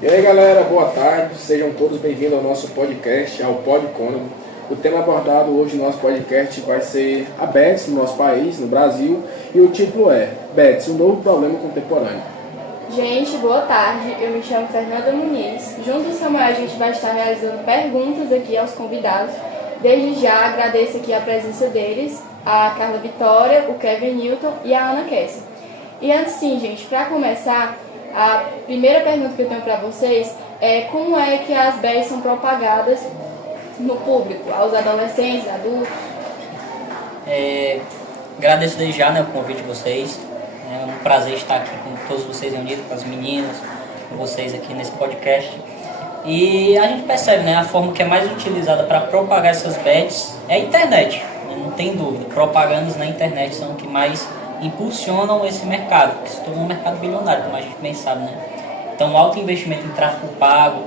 E aí galera, boa tarde, sejam todos bem-vindos ao nosso podcast, ao Podcônego. O tema abordado hoje no nosso podcast vai ser a Bets no nosso país, no Brasil, e o título é Bets, um novo problema contemporâneo. Gente, boa tarde, eu me chamo Fernanda Muniz. Junto com o Samuel a gente vai estar realizando perguntas aqui aos convidados. Desde já agradeço aqui a presença deles, a Carla Vitória, o Kevin Newton e a Ana Kessia. E antes sim, gente, para começar, a primeira pergunta que eu tenho para vocês é como é que as bets são propagadas no público, aos adolescentes, adultos? Agradeço desde já, o convite de vocês. É um prazer estar aqui com todos vocês reunidos, com as meninas, com vocês aqui nesse podcast. E a gente percebe, a forma que é mais utilizada para propagar essas bets é a internet, não tem dúvida. Propagandas na internet são o que mais impulsionam esse mercado, que se tornou um mercado bilionário, como a gente bem sabe, Então, alto investimento em tráfego pago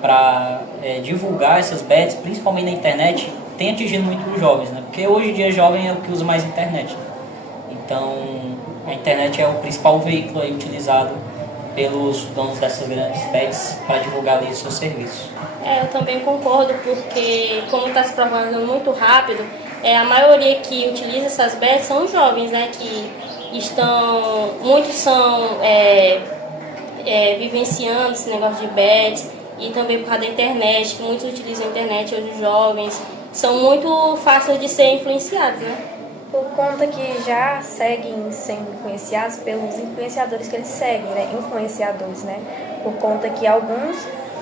para divulgar essas bets, principalmente na internet, tem atingido muito os jovens, Porque hoje em dia jovem é o que usa mais internet. Então, a internet é o principal veículo aí utilizado pelos donos dessas grandes bets para divulgar ali os seus serviços. Eu também concordo, porque como está se provando muito rápido, a maioria que utiliza essas bets são os jovens, que muitos são vivenciando esse negócio de bets, e também por causa da internet, que muitos utilizam a internet, hoje os jovens são muito fáceis de ser influenciados, Por conta que já seguem sendo influenciados pelos influenciadores que eles seguem, influenciadores, Por conta que alguns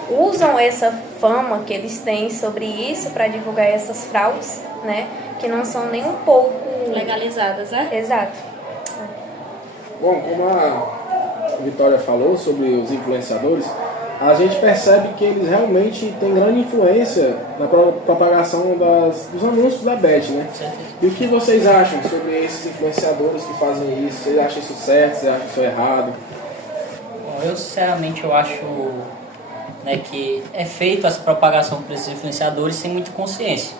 usam essa fama que eles têm sobre isso para divulgar essas fraudes, que não são nem um pouco legalizadas, Exato. Bom, como a Vitória falou sobre os influenciadores, a gente percebe que eles realmente têm grande influência na propagação dos anúncios da Bet, E o que vocês acham sobre esses influenciadores que fazem isso? Vocês acham isso certo? Vocês acham isso errado? Bom, eu sinceramente acho que é feito essa propagação por esses influenciadores sem muita consciência.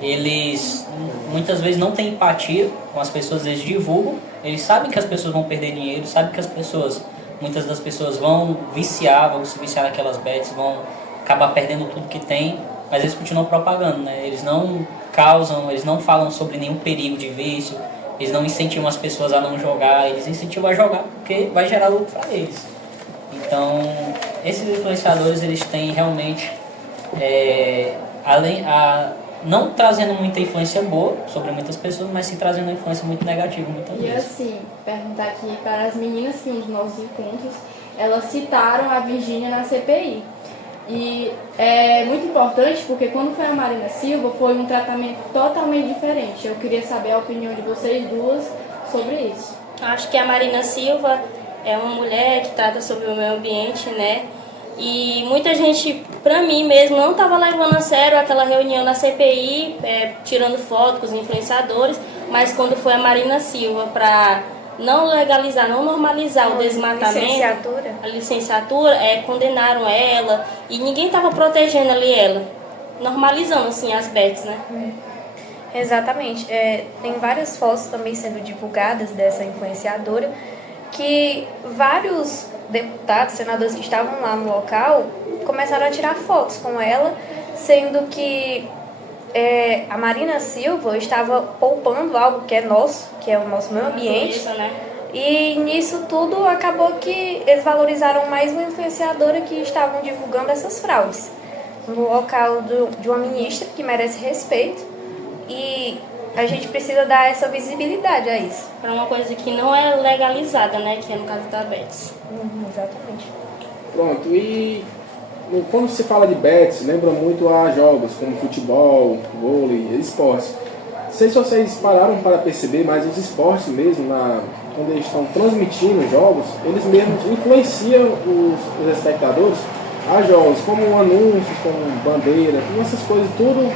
Eles muitas vezes não têm empatia com as pessoas, eles divulgam, eles sabem que as pessoas vão perder dinheiro, sabem que muitas das pessoas vão se viciar naquelas bets, vão acabar perdendo tudo que tem, mas eles continuam propagando, Eles não eles não falam sobre nenhum perigo de vício, eles não incentivam as pessoas a não jogar, eles incentivam a jogar porque vai gerar lucro para eles. Então, esses influenciadores, eles têm realmente, não trazendo muita influência boa sobre muitas pessoas, mas sim trazendo uma influência muito negativa muitas vezes. E assim, perguntar aqui para as meninas que um dos nossos encontros, elas citaram a Virgínia na CPI. E é muito importante porque quando foi a Marina Silva, foi um tratamento totalmente diferente. Eu queria saber a opinião de vocês duas sobre isso. Acho que a Marina Silva é uma mulher que trata sobre o meio ambiente, E muita gente, pra mim mesmo, não estava levando a sério aquela reunião na CPI, tirando foto com os influenciadores, mas quando foi a Marina Silva para não legalizar, não normalizar o desmatamento, a licenciatura, condenaram ela e ninguém estava protegendo ali ela, normalizando assim as bets, Exatamente. Tem várias fotos também sendo divulgadas dessa influenciadora, que vários deputados, senadores que estavam lá no local começaram a tirar fotos com ela, sendo que a Marina Silva estava poupando algo que é nosso, que é o nosso meio ambiente. E nisso tudo acabou que eles valorizaram mais uma influenciadora que estavam divulgando essas fraudes no local de uma ministra que merece respeito, e a gente precisa dar essa visibilidade a isso. Para uma coisa que não é legalizada, que é no caso da bets. Exatamente. Pronto, e quando se fala de bets, lembra muito a jogos como futebol, vôlei, esportes. Não sei se vocês pararam para perceber, mas os esportes mesmo, quando eles estão transmitindo jogos, eles mesmos influenciam os espectadores a jogos, como anúncios, como bandeira, como essas coisas, tudo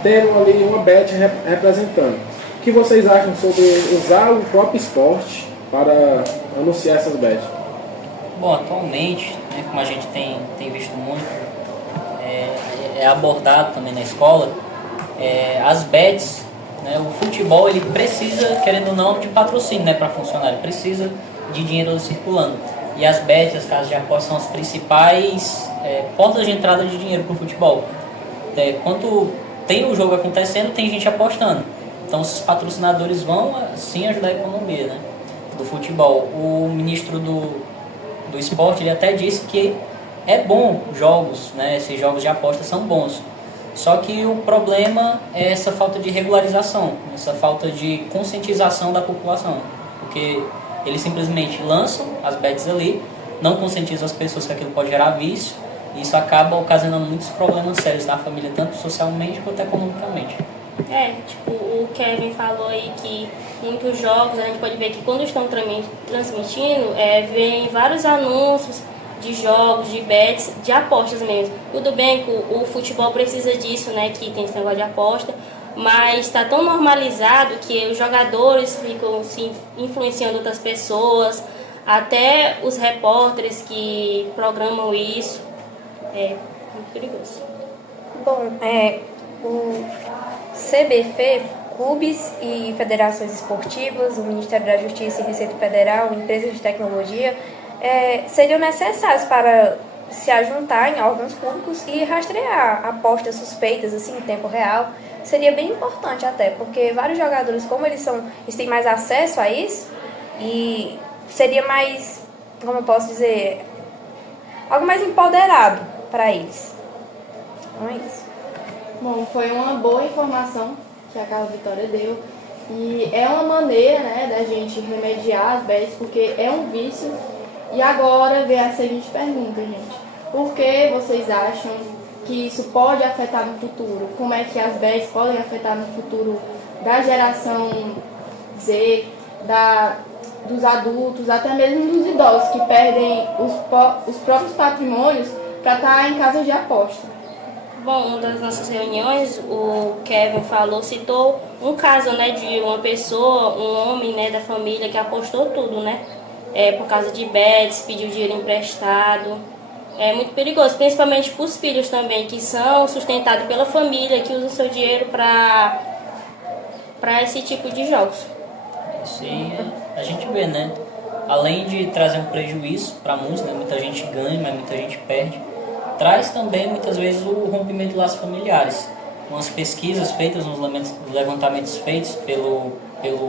tendo ali uma bet representando. O que vocês acham sobre usar o próprio esporte para anunciar essas bets? Bom, atualmente, como a gente tem visto muito, é abordado também na escola, as bets, o futebol ele precisa, querendo ou não, de patrocínio para funcionar, ele precisa de dinheiro circulando. E as bets, as casas de apostas, são as principais portas de entrada de dinheiro para o futebol. Quando tem o jogo acontecendo, tem gente apostando. Então, esses patrocinadores vão, sim, ajudar a economia, né, do futebol. O ministro do esporte, ele até disse que é bom jogos, né, esses jogos de aposta são bons. Só que o problema é essa falta de regularização, essa falta de conscientização da população. Porque eles simplesmente lançam as bets ali, não conscientizam as pessoas que aquilo pode gerar vício, e isso acaba ocasionando muitos problemas sérios na família, tanto socialmente quanto economicamente. Tipo, o Kevin falou aí que muitos jogos, a gente pode ver que quando estão transmitindo, vem vários anúncios de jogos, de bets, de apostas mesmo. Tudo bem que o futebol precisa disso, né, que tem esse negócio de aposta, mas está tão normalizado que os jogadores ficam se influenciando outras pessoas, até os repórteres que programam isso. É muito perigoso. Bom, o CBF, clubes e federações esportivas, o Ministério da Justiça e Receita Federal, empresas de tecnologia, seriam necessários para se ajuntar em órgãos públicos e rastrear apostas suspeitas assim, em tempo real. Seria bem importante até, porque vários jogadores, como eles têm mais acesso a isso, e seria mais, como eu posso dizer, algo mais empoderado para eles. Então é isso. Bom, foi uma boa informação que a Carla Vitória deu. E é uma maneira, né, da gente remediar as bets, porque é um vício. E agora vem a seguinte pergunta, gente. Por que vocês acham que isso pode afetar no futuro? Como é que as bets podem afetar no futuro da geração Z, dos adultos, até mesmo dos idosos, que perdem os próprios patrimônios para estar em casas de aposta? Bom, uma das nossas reuniões, o Kevin citou um caso, né, de uma pessoa, um homem, né, da família que apostou tudo, né, por causa de bets, pediu dinheiro emprestado. É muito perigoso, principalmente para os filhos também, que são sustentados pela família, que usam seu dinheiro para esse tipo de jogos. Isso aí a gente vê, né, além de trazer um prejuízo para muitos, né, muita gente ganha, mas muita gente perde, traz também muitas vezes o rompimento de laços familiares. Umas pesquisas feitas, uns levantamentos feitos pelo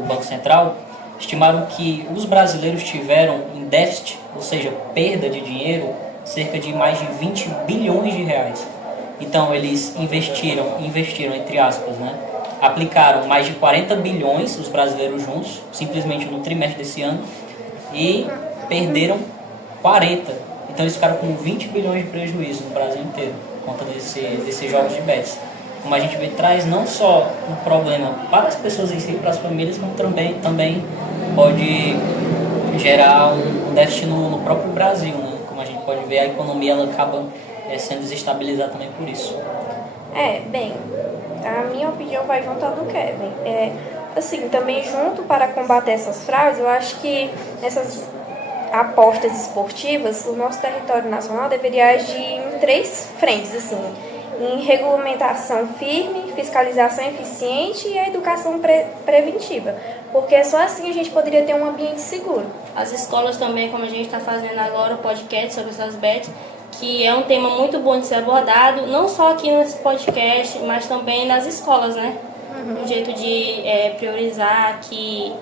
Banco Central, estimaram que os brasileiros tiveram em déficit, ou seja, perda de dinheiro, cerca de mais de 20 bilhões de reais. Então eles investiram entre aspas, né? Aplicaram mais de 40 bilhões, os brasileiros juntos, simplesmente no trimestre desse ano, e perderam 40. Então eles ficaram com 20 bilhões de prejuízo no Brasil inteiro, por conta desses jogos de bets. Como a gente vê, traz não só um problema para as pessoas em si, para as famílias, mas também pode gerar um déficit no próprio Brasil, né? Como a gente pode ver, a economia ela acaba sendo desestabilizada também por isso. Bem, a minha opinião vai junto à do Kevin. Assim, também junto para combater essas fraudes, eu acho que essas apostas esportivas, o nosso território nacional deveria agir em 3 frentes, assim, em regulamentação firme, fiscalização eficiente e a educação preventiva, porque só assim a gente poderia ter um ambiente seguro. As escolas também, como a gente está fazendo agora o podcast sobre essas bets, que é um tema muito bom de ser abordado, não só aqui nesse podcast, mas também nas escolas, né? Um jeito de priorizar que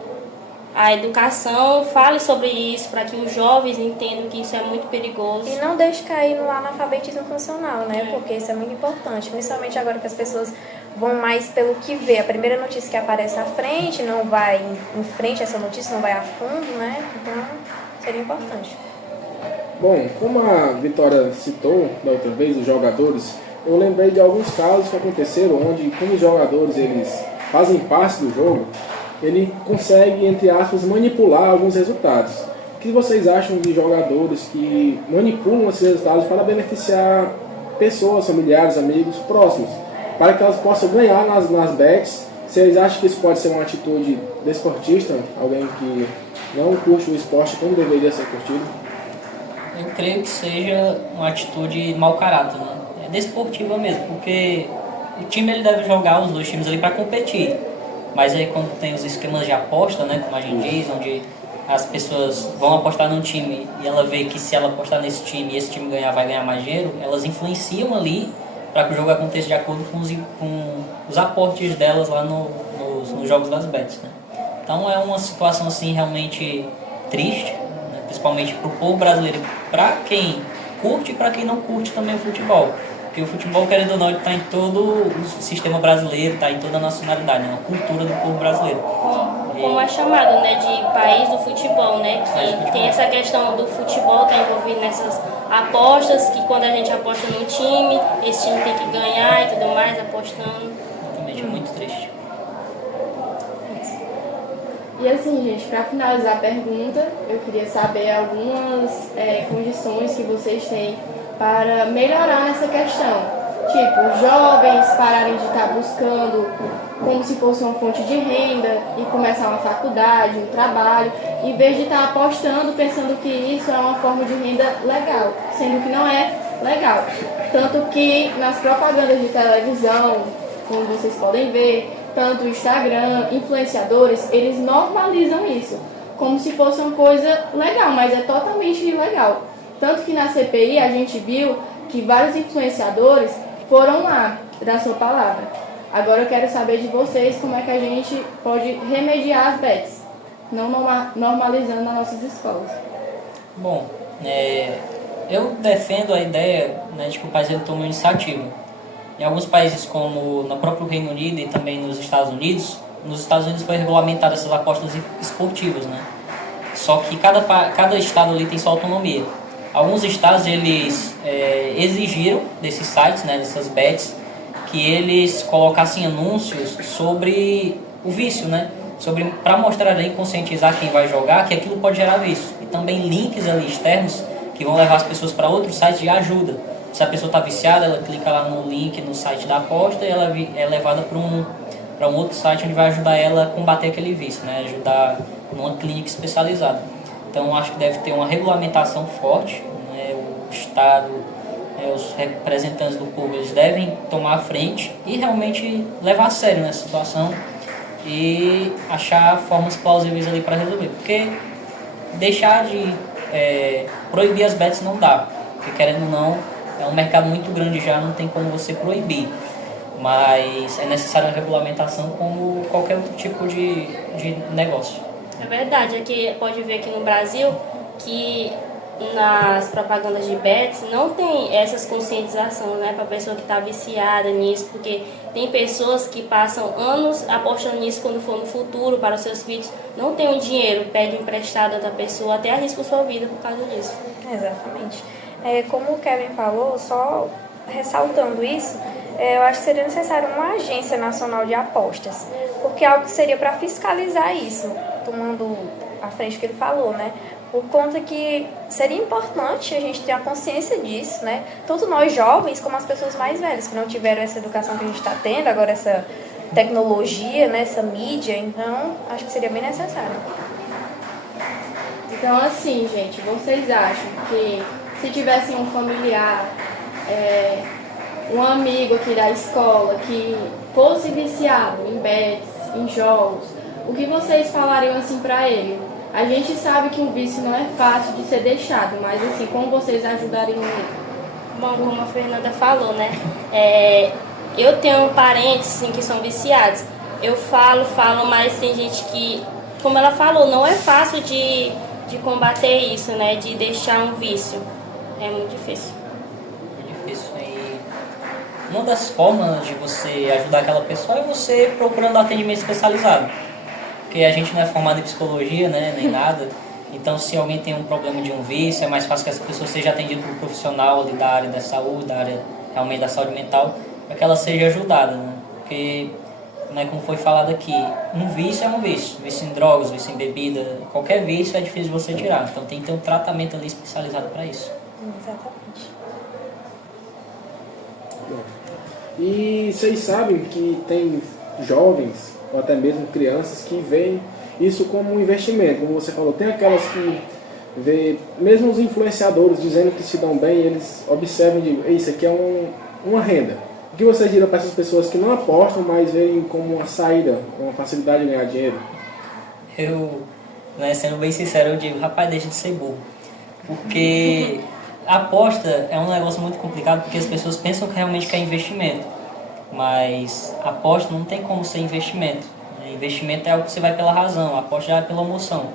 a educação fale sobre isso, para que os jovens entendam que isso é muito perigoso. E não deixe cair no analfabetismo funcional, né? Porque isso é muito importante, principalmente agora que as pessoas vão mais pelo que vê. A primeira notícia que aparece à frente, não vai em frente a essa notícia, não vai a fundo, né? Então, seria importante. Bom, como a Vitória citou da outra vez, os jogadores, eu lembrei de alguns casos que aconteceram onde, como os jogadores eles fazem parte do jogo, ele consegue, entre aspas, manipular alguns resultados. O que vocês acham de jogadores que manipulam esses resultados para beneficiar pessoas, familiares, amigos próximos, para que elas possam ganhar nas bets? Vocês acham que isso pode ser uma atitude desportista, alguém que não curte o esporte como deveria ser curtido? Eu creio que seja uma atitude mau caráter, né? É desportiva mesmo, porque o time ele deve jogar, os dois times ali, para competir. Mas aí quando tem os esquemas de aposta, né, como a gente diz, onde as pessoas vão apostar num time e ela vê que se ela apostar nesse time e esse time ganhar, vai ganhar mais dinheiro, elas influenciam ali para que o jogo aconteça de acordo com os aportes delas lá nos jogos das bets, né? Então é uma situação assim realmente triste, né? Principalmente para o povo brasileiro, para quem curte e para quem não curte também o futebol. Porque o futebol, querendo ou não, ele está em todo o sistema brasileiro, está em toda a nacionalidade, né? A cultura do povo brasileiro. Como é chamado, né, de país do futebol, né? Que tem essa questão do futebol tá envolvido nessas apostas, que quando a gente aposta no time, esse time tem que ganhar e tudo mais, apostando. Exatamente, é muito triste. E assim, gente, para finalizar a pergunta, eu queria saber algumas condições que vocês têm para melhorar essa questão. Tipo, jovens pararem de estar buscando como se fosse uma fonte de renda e começar uma faculdade, um trabalho, em vez de estar apostando, pensando que isso é uma forma de renda legal, sendo que não é legal. Tanto que nas propagandas de televisão, como vocês podem ver, tanto o Instagram, influenciadores, eles normalizam isso, como se fosse uma coisa legal, mas é totalmente ilegal. Tanto que na CPI a gente viu que vários influenciadores foram lá dar sua palavra. Agora eu quero saber de vocês como é que a gente pode remediar as bets, não normalizando nas nossas escolas. Bom, eu defendo a ideia, né, de que o país ele tome uma iniciativa. Em alguns países, como no próprio Reino Unido e também nos Estados Unidos foi regulamentada essas apostas esportivas, né? Só que cada estado ali tem sua autonomia. Alguns estados eles exigiram desses sites, né, dessas bets, que eles colocassem anúncios sobre o vício, né? Para mostrar ali, conscientizar quem vai jogar que aquilo pode gerar vício. E também links ali externos que vão levar as pessoas para outros sites de ajuda. Se a pessoa está viciada, ela clica lá no link no site da aposta e ela é levada para um outro site onde vai ajudar ela a combater aquele vício, né? Ajudar numa clínica especializada. Então acho que deve ter uma regulamentação forte, né? O Estado, os representantes do povo, eles devem tomar a frente e realmente levar a sério essa situação e achar formas plausíveis ali para resolver. Porque deixar de proibir as bets não dá, porque querendo ou não, é um mercado muito grande já, não tem como você proibir. Mas é necessária a regulamentação como qualquer outro tipo de negócio. É verdade, aqui pode ver aqui no Brasil que nas propagandas de bets não tem essas conscientizações, né, para a pessoa que está viciada nisso, porque tem pessoas que passam anos apostando nisso quando for no futuro para os seus filhos, não tem o dinheiro, pede emprestado da pessoa, até arrisca a sua vida por causa disso. Exatamente. Como o Kevin falou, só ressaltando isso, eu acho que seria necessário uma agência nacional de apostas, porque algo que seria para fiscalizar isso, tomando a frente do que ele falou, né? Por conta que seria importante a gente ter a consciência disso, né? Tanto nós jovens como as pessoas mais velhas, que não tiveram essa educação que a gente está tendo, agora essa tecnologia, né? Essa mídia, então acho que seria bem necessário. Então assim, gente, vocês acham que se tivessem um familiar, um amigo aqui da escola que fosse viciado em bets, em jogos, o que vocês falariam assim pra ele? A gente sabe que um vício não é fácil de ser deixado, mas assim, como vocês ajudariam ele? Bom, como a Fernanda falou, né? Eu tenho parentes assim, que são viciados. Eu falo, mas tem gente que, como ela falou, não é fácil de combater isso, né? De deixar um vício. É muito difícil. Muito difícil. E uma das formas de você ajudar aquela pessoa é você procurando atendimento especializado. Porque a gente não é formado em psicologia, né, nem nada. Então, se alguém tem um problema de um vício, é mais fácil que essa pessoa seja atendida por um profissional ali da área da saúde, da área realmente da saúde mental, para que ela seja ajudada, né? Porque, né, como foi falado aqui, um vício é um vício. Vício em drogas, vício em bebida, qualquer vício é difícil de você tirar. Então, tem que ter um tratamento ali especializado para isso. Exatamente. E vocês sabem que tem jovens ou até mesmo crianças que veem isso como um investimento, como você falou. Tem aquelas que vê, mesmo os influenciadores dizendo que se dão bem, eles observam e dizem, isso aqui é uma renda. O que vocês diriam para essas pessoas que não apostam, mas veem como uma saída, uma facilidade de ganhar dinheiro? Eu né, sendo bem sincero, eu digo, rapaz, deixa de ser burro. Porque a aposta é um negócio muito complicado, porque as pessoas pensam que realmente é investimento. Mas a aposta não tem como ser investimento. Investimento é algo que você vai pela razão, a aposta já é pela emoção.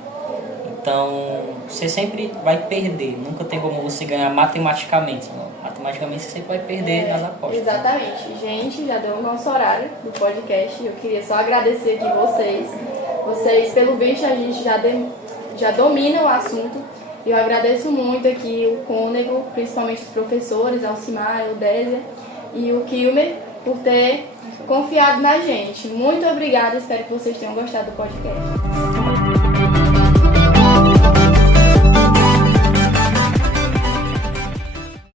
Então, você sempre vai perder, nunca tem como você ganhar matematicamente. Não. Matematicamente, você sempre vai perder nas apostas. Exatamente. Gente, já deu o nosso horário do podcast. Eu queria só agradecer aqui vocês. Vocês, pelo visto, a gente já domina o assunto. Eu agradeço muito aqui o Cônego, principalmente os professores, Alcimar, Eudésia e o Kilmer, por ter confiado na gente. Muito obrigada, espero que vocês tenham gostado do podcast.